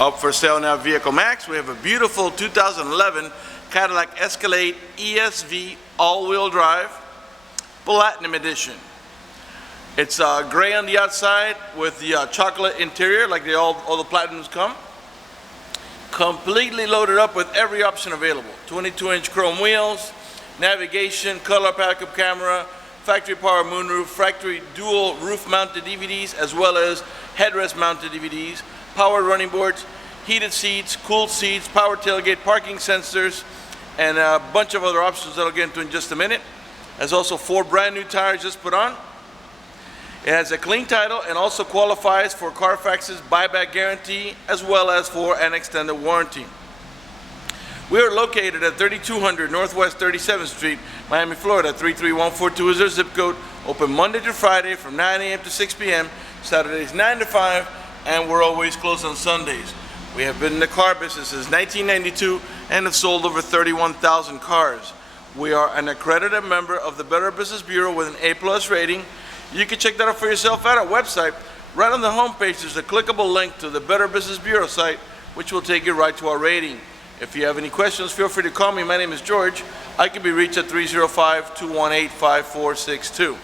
Up for sale now, Vehiclemax. We have a beautiful 2011 Cadillac Escalade ESV all-wheel drive, Platinum Edition. It's gray on the outside with the chocolate interior, like all the Platinums come. Completely loaded up with every option available. 22-inch chrome wheels, navigation, color backup camera, factory power moonroof, factory dual roof-mounted DVDs, as well as headrest-mounted DVDs, powered running boards, heated seats, cooled seats, power tailgate, parking sensors, and a bunch of other options that I'll get into in just a minute. There's also 4 brand new tires just put on. It has a clean title and also qualifies for Carfax's buyback guarantee, as well as for an extended warranty. We are located at 3200 Northwest 37th Street, Miami, Florida. 33142 is our zip code. Open Monday to Friday from 9 a.m. to 6 p.m. Saturdays 9 to 5, and we're always closed on Sundays. We have been in the car business since 1992 and have sold over 31,000 cars. We are an accredited member of the Better Business Bureau with an A+ rating. You can check that out for yourself at our website. Right on the homepage, there's a clickable link to the Better Business Bureau site, which will take you right to our rating. If you have any questions, feel free to call me. My name is George. I can be reached at 305-218-5462.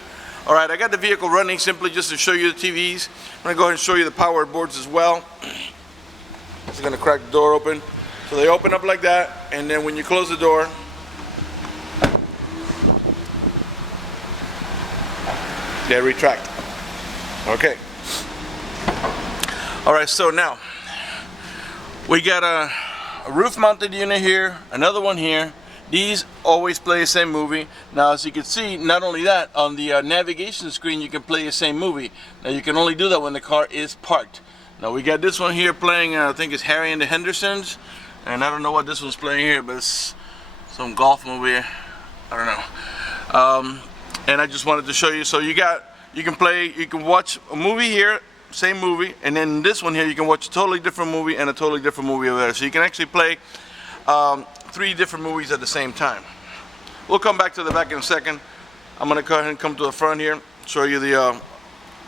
All right, I got the vehicle running simply just to show you the TVs. I'm going to go ahead and show you the power boards as well. Just going to crack the door open. So they open up like that, and then when you close the door, they retract. Okay. All right, so now we got a roof-mounted unit here, another one here. These always play the same movie. Now, as you can see, not only that, on the navigation screen you can play the same movie. Now, you can only do that when the car is parked. Now, we got this one here playing, I think it's Harry and the Hendersons, and I don't know what this one's playing here, but it's some golf movie. I don't know. And I just wanted to show you. So you can watch a movie here, same movie, and then this one here you can watch a totally different movie and a totally different movie over there. So you can actually play 3 different movies at the same time. We'll come back to the back in a second. I'm going to go ahead and come to the front here, show you the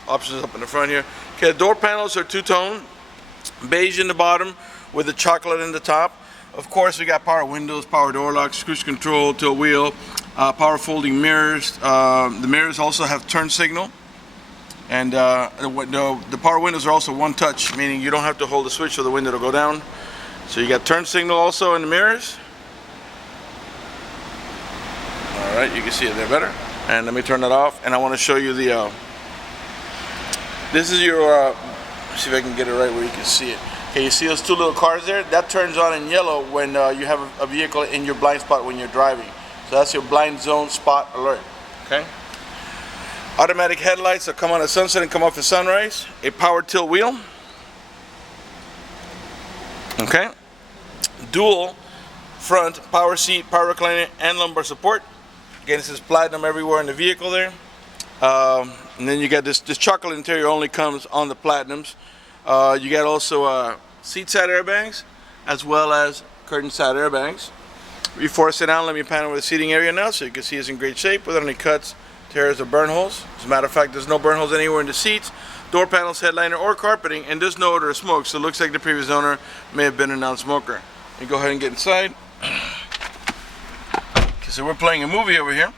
options up in the front here. Okay, the door panels are 2-tone, beige in the bottom with the chocolate in the top. Of course, we got power windows, power door locks, cruise control, tilt wheel, power folding mirrors. The mirrors also have turn signal. And the power windows are also one touch, meaning you don't have to hold the switch for the window to go down. So you got turn signal also in the mirrors. Alright, you can see it there better. And let me turn that off, and I want to show you the this is your see if I can get it right where you can see it. Okay, you see those 2 little cars there? That turns on in yellow when you have a vehicle in your blind spot when you're driving. So that's your blind zone spot alert. Okay. Automatic headlights that come on at sunset and come off at sunrise. A power tilt wheel. Okay. Dual front power seat, power recliner, and lumbar support. Again, this is Platinum everywhere in the vehicle there. And then you got this chocolate interior only comes on the Platinums. You got also seat side airbags as well as curtain side airbags. Before I sit down, let me pan over the seating area now so you can see it's in great shape without any cuts, tears, or burn holes. As a matter of fact, there's no burn holes anywhere in the seats, door panels, headliner, or carpeting, and there's no odor of smoke, so it looks like the previous owner may have been a non-smoker. Let me go ahead and get inside. Okay, so we're playing a movie over here.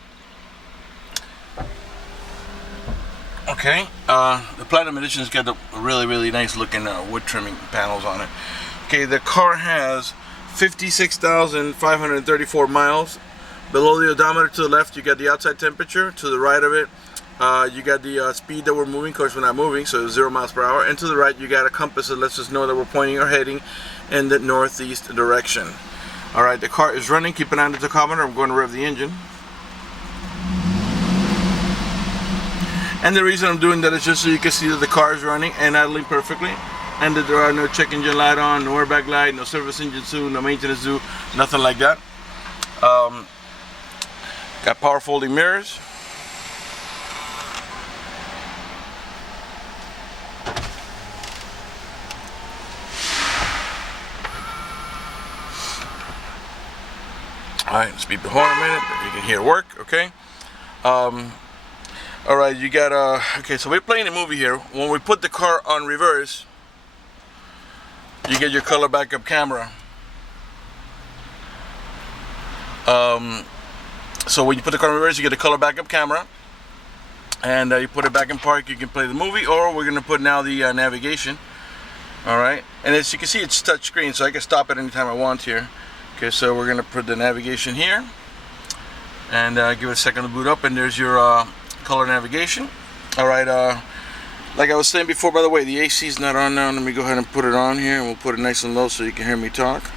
Okay, the Platinum Edition's got a really nice looking wood trimming panels on it. Okay, the car has 56,534 miles. Below the odometer to the left, you got the outside temperature. To the right of it, you got the speed that we're moving. Of course, we're not moving, so 0 miles per hour. And to the right, you got a compass that lets us know that we're pointing or heading in the northeast direction. All right, the car is running. Keep an eye on the tachometer. I'm going to rev the engine. And the reason I'm doing that is just so you can see that the car is running and idling perfectly, and that there are no check engine light on, no airbag light, no service engine zoo, no maintenance zoo, nothing like that. Got power folding mirrors. Alright, let's beep the horn a minute. You can hear it work, okay? Alright, you got okay, so we're playing a movie here. When we put the car on reverse, you get your color backup camera. So when you put the car in reverse, you get a color backup camera, and you put it back in park. You can play the movie, or we're gonna put now the navigation. All right, and as you can see, it's touch screen, so I can stop it anytime I want here. Okay, so we're gonna put the navigation here, and give it a second to boot up, and there's your color navigation. All right, like I was saying before, by the way, the AC is not on now. Let me go ahead and put it on here, and we'll put it nice and low so you can hear me talk.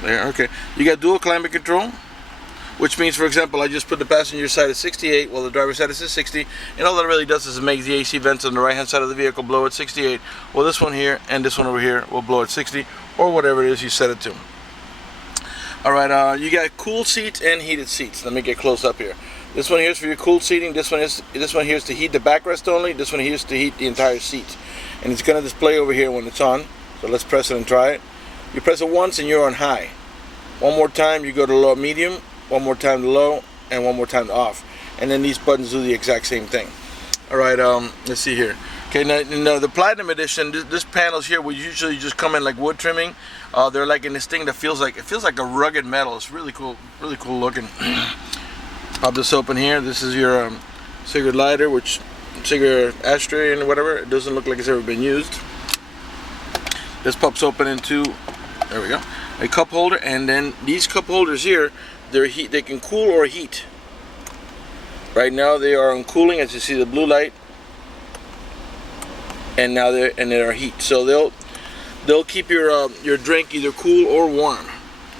There, okay. You got dual climate control, which means, for example, I just put the passenger side at 68 while the driver's side is at 60, and all that really does is make the AC vents on the right hand side of the vehicle blow at 68. Well, this one here and this one over here will blow at 60, or whatever it is you set it to. All right, you got cool seats and heated seats. Let me get close up here. This one here is for your cool seating. This one here is to heat the backrest only. This one here is to heat the entire seat, and it's going to display over here when it's on. So let's press it and try it. You press it once and you're on high. One more time you go to low, medium. One more time to low, and one more time to off. And then these buttons do the exact same thing. All right, let's see here. Okay, now the Platinum Edition, this panels here will usually just come in like wood trimming. They're like in this thing that feels like a rugged metal. It's really cool looking. Pop this open here. This is your cigarette lighter, cigarette ashtray and whatever. It doesn't look like it's ever been used. This pops open into, there we go, a cup holder, and then these cup holders here, they can cool or heat. Right now they are on cooling, as you see the blue light, and now they are heat. So they'll keep your drink either cool or warm.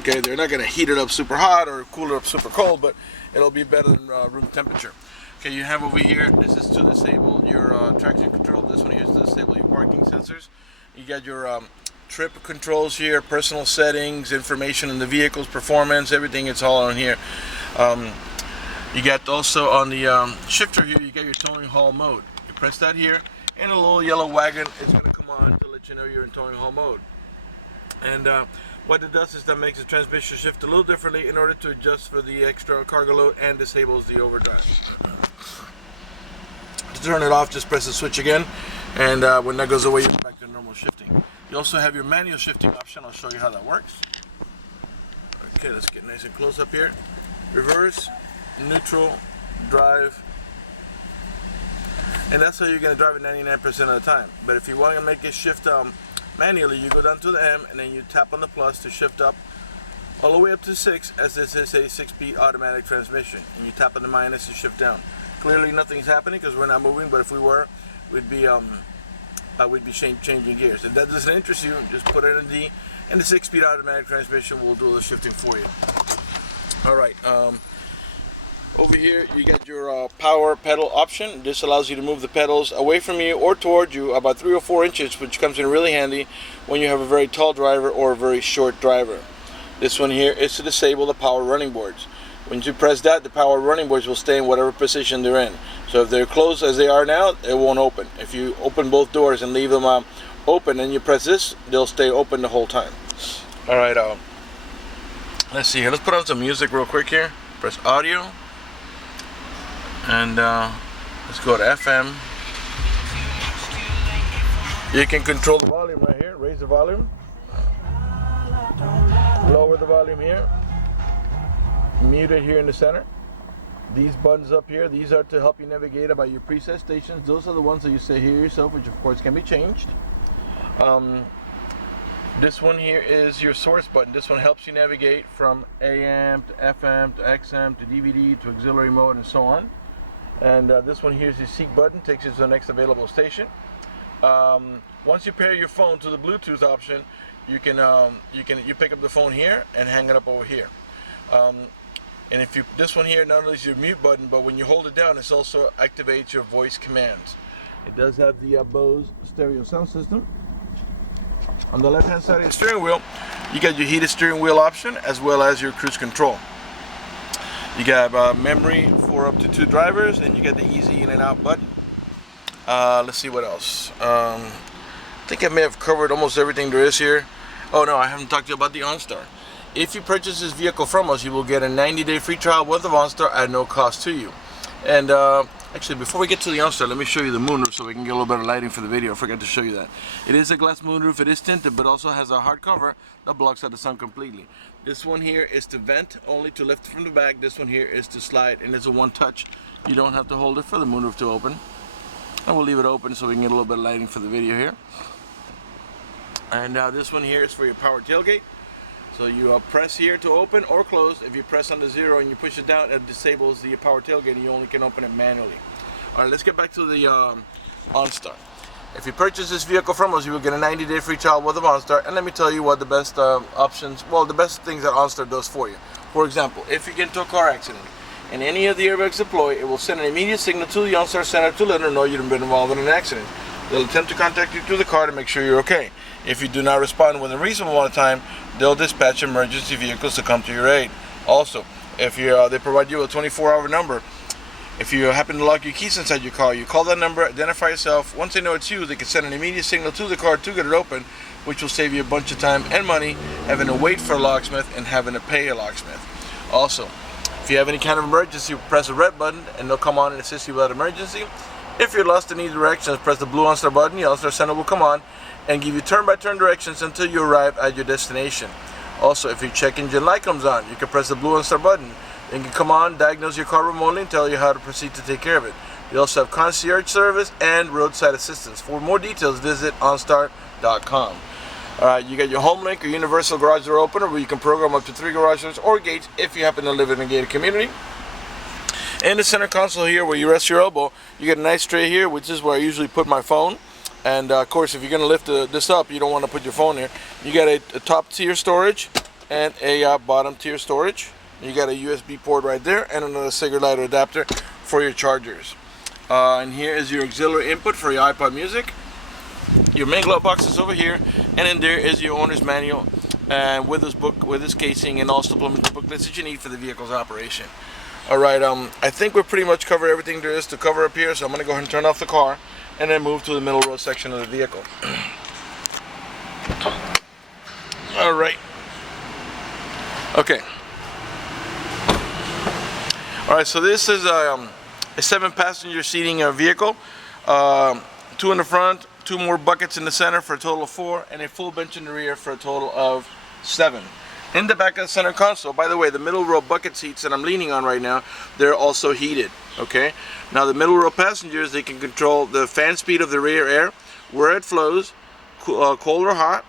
Okay, they're not gonna heat it up super hot or cool it up super cold, but it'll be better than room temperature. Okay, you have over here, this is to disable your traction control. This one here is to disable your parking sensors. You got your trip controls here, personal settings, information on the vehicle's performance, everything. It's all on here. You got also on the shifter here, you got your towing haul mode. You press that here, and a little yellow wagon is going to come on to let you know you're in towing haul mode. And what it does is that makes the transmission shift a little differently in order to adjust for the extra cargo load and disables the overdrive. To turn it off, just press the switch again, and when that goes away, you're back to normal shifting. You also have your manual shifting option. I'll show you how that works. Okay, let's get nice and close up here. Reverse, neutral, drive, and that's how you're going to drive it 99% of the time. But if you want to make it shift manually, you go down to the M, and then you tap on the plus to shift up all the way up to 6, as this is a 6-speed automatic transmission, and you tap on the minus to shift down. Clearly nothing's happening because we're not moving, but if we were, we'd be changing gears. If that doesn't interest you, just put it in D, and the 6-speed automatic transmission will do all the shifting for you. All right, over here you got your power pedal option. This allows you to move the pedals away from you or toward you about 3 or 4 inches, which comes in really handy when you have a very tall driver or a very short driver. This one here is to disable the power running boards. When you press that, the power running boards will stay in whatever position they're in. So if they're closed as they are now, it won't open. If you open both doors and leave them open and you press this, they'll stay open the whole time. All right, let's see here. Let's put on some music real quick here. Press audio, and let's go to FM. You can control the volume right here. Raise the volume, lower the volume here, mute it here in the center. These buttons up here, these are to help you navigate about your preset stations. Those are the ones that you say here yourself, which of course can be changed. This one here is your source button. This one helps you navigate from AM to FM to XM to DVD to auxiliary mode and so on. And this one here is your seek button, takes you to the next available station. Once you pair your phone to the Bluetooth option, you pick up the phone here and hang it up over here. And if this one here not only is your mute button, but when you hold it down, it also activates your voice commands. It does have the Bose stereo sound system. On the left hand side of your steering wheel, you got your heated steering wheel option as well as your cruise control. You got memory for up to 2 drivers, and you got the easy in and out button. Let's see what else. I think I may have covered almost everything there is here. Oh no, I haven't talked to you about the OnStar. If you purchase this vehicle from us, you will get a 90-day free trial with the OnStar at no cost to you. And Actually, before we get to the OnStar, let me show you the moonroof so we can get a little better lighting for the video. I forgot to show you that. It is a glass moonroof, it is tinted, but also has a hard cover that blocks out the sun completely. This one here is to vent, only to lift from the back. This one here is to slide, and it's a one touch. You don't have to hold it for the moonroof to open. And we'll leave it open so we can get a little bit of lighting for the video here. And this one here is for your power tailgate. So you press here to open or close. If you press on the 0 and you push it down, it disables the power tailgate and you only can open it manually. Alright, let's get back to the OnStar. If you purchase this vehicle from us, you will get a 90-day free trial with the OnStar. And let me tell you what the best options, well, the best things that OnStar does for you. For example, if you get into a car accident and any of the airbags deploy, it will send an immediate signal to the OnStar center to let them know you've been involved in an accident. They'll attempt to contact you through the car to make sure you're okay. If you do not respond within a reasonable amount of time, they'll dispatch emergency vehicles to come to your aid. Also, if they provide you a 24-hour number. If you happen to lock your keys inside your car, you call that number, identify yourself. Once they know it's you, they can send an immediate signal to the car to get it open, which will save you a bunch of time and money having to wait for a locksmith and having to pay a locksmith. Also, if you have any kind of emergency, press the red button and they'll come on and assist you with that emergency. If you're lost in any directions, press the blue OnStar button. The OnStar center will come on and give you turn-by-turn directions until you arrive at your destination. Also, if your check engine light comes on, you can press the blue OnStar button. It can come on, diagnose your car remotely, and tell you how to proceed to take care of it. You also have concierge service and roadside assistance. For more details, visit OnStar.com. Alright, you got your home link or universal garage door opener where you can program up to 3 garage doors or gates if you happen to live in a gated community. In the center console here where you rest your elbow, you get a nice tray here, which is where I usually put my phone. And of course, if you're going to lift this up, you don't want to put your phone here. You got a top tier storage and a bottom tier storage. You got a USB port right there and another cigarette lighter adapter for your chargers. And here is your auxiliary input for your iPod music. Your main glove box is over here, and in there is your owner's manual and with this book, with this casing, and all supplemental booklets that you need for the vehicle's operation. Alright, I think we pretty much covered everything there is to cover up here, so I'm going to go ahead and turn off the car and then move to the middle row section of the vehicle. Alright. Okay. Alright, so this is a 7-passenger seating vehicle. 2 in the front, 2 more buckets in the center for a total of 4, and a full bench in the rear for a total of 7. In the back of the center console, by the way, the middle row bucket seats that I'm leaning on right now, they're also heated. Okay. Now the middle row passengers, they can control the fan speed of the rear air, where it flows, cold or hot.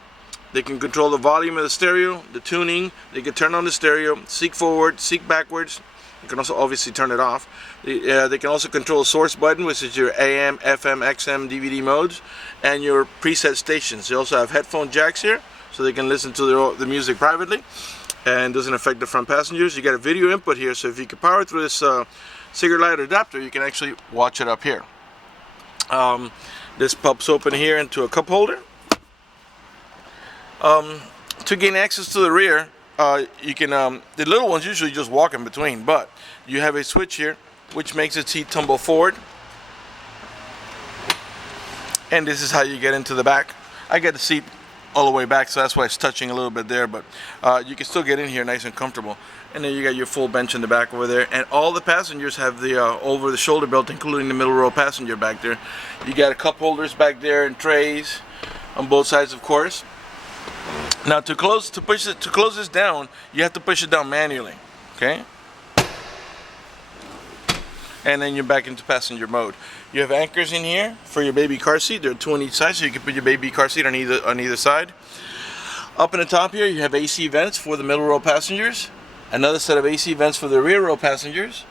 They can control the volume of the stereo, the tuning. They can turn on the stereo, seek forward, seek backwards. You can also obviously turn it off. They can also control the source button, which is your AM, FM, XM, DVD modes, and your preset stations. They also have headphone jacks here, so they can listen to the music privately, and doesn't affect the front passengers. You got a video input here, so if you can power through this cigarette lighter adapter, you can actually watch it up here. This pops open here into a cup holder. To gain access to the rear, you can the little ones usually just walk in between, but you have a switch here which makes the seat tumble forward, and this is how you get into the back. I got the seat all the way back, so that's why it's touching a little bit there, but you can still get in here nice and comfortable. And then you got your full bench in the back over there, and all the passengers have the over the shoulder belt, including the middle row passenger back there. You got a cup holders back there and trays on both sides, of course. Now to close this down, you have to push it down manually, okay? And then you're back into passenger mode. You have anchors in here for your baby car seat. There are 2 on each side, so you can put your baby car seat on either side. Up in the top here, you have AC vents for the middle row passengers. Another set of AC vents for the rear row passengers.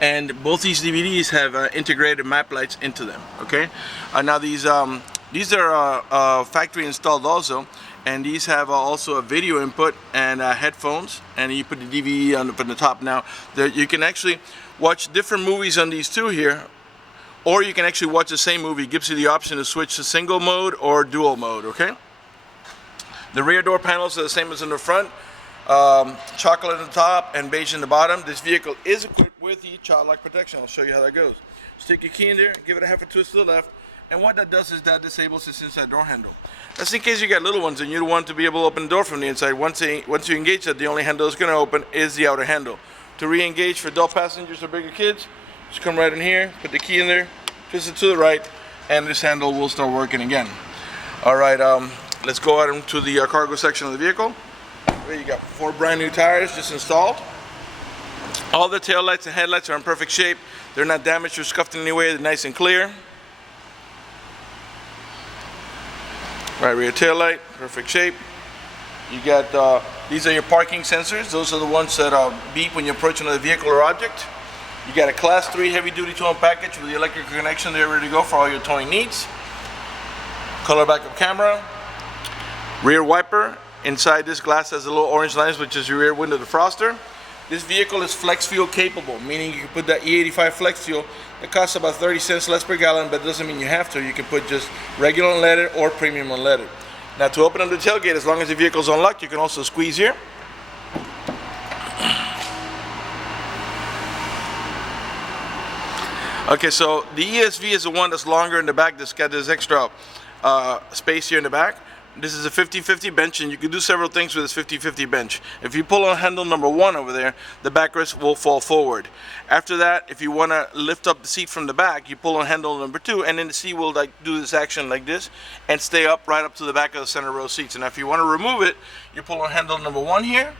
And both these DVDs have integrated map lights into them, okay? Now these are factory installed also. And these have also a video input and headphones, and you put the DVD up in the top. Now you can actually watch different movies on these two here, or you can actually watch the same movie. It gives you the option to switch to single mode or dual mode, okay? The rear door panels are the same as in the front. Chocolate on the top and beige in the bottom. This vehicle is equipped with the child lock protection. I'll show you how that goes. Stick your key in there, give it a half a twist to the left, and what that does is that disables this inside door handle. That's in case you got little ones and you don't want to be able to open the door from the inside. Once you engage that, the only handle that's going to open is the outer handle. To re-engage for adult passengers or bigger kids, Just come right in here, put the key in there, twist it to the right, and this handle will start working again. All right, let's go out into the cargo section of the vehicle. There you got 4 brand new tires just installed. All the tail lights and headlights are in perfect shape. They're not damaged or scuffed in any way. They're nice and clear. Right rear tail light, perfect shape. You got these are your parking sensors. Those are the ones that beep when you approach another vehicle or object. You got a Class 3 heavy-duty towing package with the electric connection there ready to go for all your towing needs. Color backup camera. Rear wiper. Inside this glass has a little orange lines, which is your rear window defroster. This vehicle is flex fuel capable, meaning you can put that E85 flex fuel. It costs about 30 cents less per gallon, but it doesn't mean you have to. You can put just regular unleaded or premium unleaded. Now to open up the tailgate, as long as the vehicle's unlocked, you can also squeeze here. Okay, so the ESV is the one that's longer in the back, that's got this extra space here in the back. This is a 50-50 bench, and you can do several things with this 50-50 bench. If you pull on handle number 1 over there, the backrest will fall forward. After that, if you want to lift up the seat from the back, you pull on handle number 2, and then the seat will do this action like this and stay up right up to the back of the center row seats. And if you want to remove it, you pull on handle number 1 here,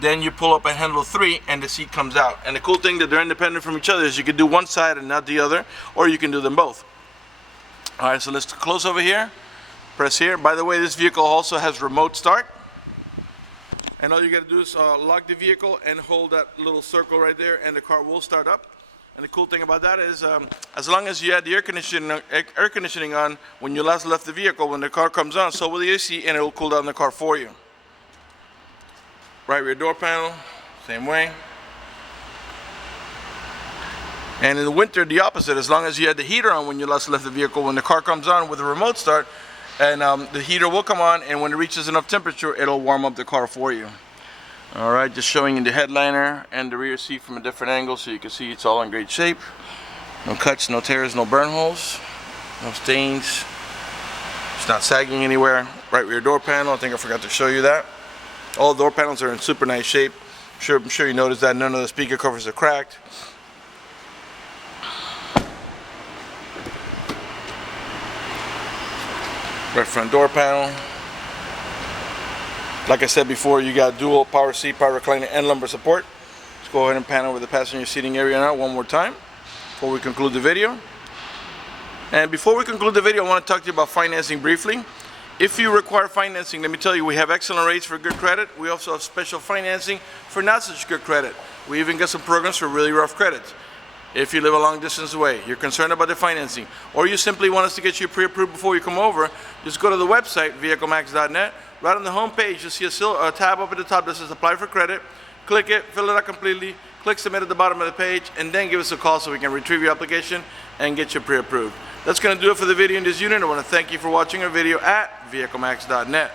then you pull up a handle 3, and the seat comes out. And the cool thing that they're independent from each other is you can do one side and not the other, or you can do them both. All right, so let's close over here. Press here. By the way, this vehicle also has remote start. And all you got to do is lock the vehicle and hold that little circle right there, and the car will start up. And the cool thing about that is as long as you had the air conditioning on when you last left the vehicle, when the car comes on, so will the AC, and it will cool down the car for you. Right rear door panel, same way. And in the winter, the opposite. As long as you had the heater on when you last left the vehicle, when the car comes on with a remote start, and the heater will come on, and when it reaches enough temperature, it'll warm up the car for you. All right, just showing you the headliner and the rear seat from a different angle so you can see it's all in great shape. No cuts, no tears, no burn holes, no stains. It's not sagging anywhere. Right rear door panel, I think I forgot to show you that. All door panels are in super nice shape. I'm sure you noticed that none of the speaker covers are cracked. Right front door panel. Like I said before, you got dual power seat, power recliner, and lumbar support. Let's go ahead and pan over the passenger seating area now one more time before we conclude the video. And before we conclude the video, I want to talk to you about financing briefly. If you require financing, let me tell you, we have excellent rates for good credit. We also have special financing for not such good credit. We even got some programs for really rough credits. If you live a long distance away, you're concerned about the financing, or you simply want us to get you pre-approved before you come over, just go to the website, vehiclemax.net. Right on the home page, you'll see a tab up at the top that says Apply for Credit. Click it, fill it out completely, click Submit at the bottom of the page, and then give us a call so we can retrieve your application and get you pre-approved. That's going to do it for the video in this unit. I want to thank you for watching our video at vehiclemax.net.